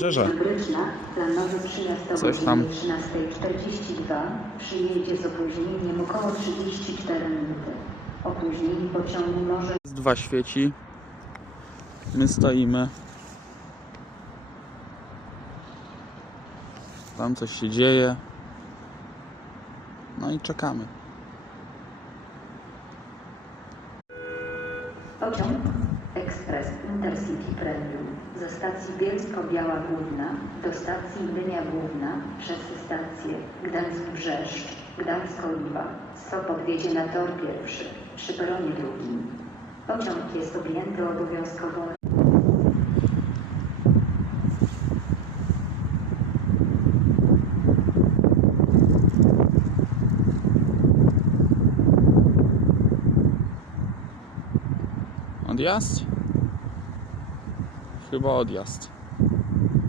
O Coś tam. godzinie 13.42, przyjedzie z opóźnieniem około 34 minuty. Opóźnienie pociągu może Z dwa świeci. My stoimy. Tam coś się dzieje. No i czekamy. Pociąg Intercity Premium ze stacji Bielsko-Biała Główna do stacji Gdynia Główna przez stację Gdańsk-Brzeszcz, Gdańsk-Oliwa. Sopot wjedzie na tor pierwszy przy peronie drugim. Pociąg jest objęty obowiązkową Odjazd? chyba odjazd.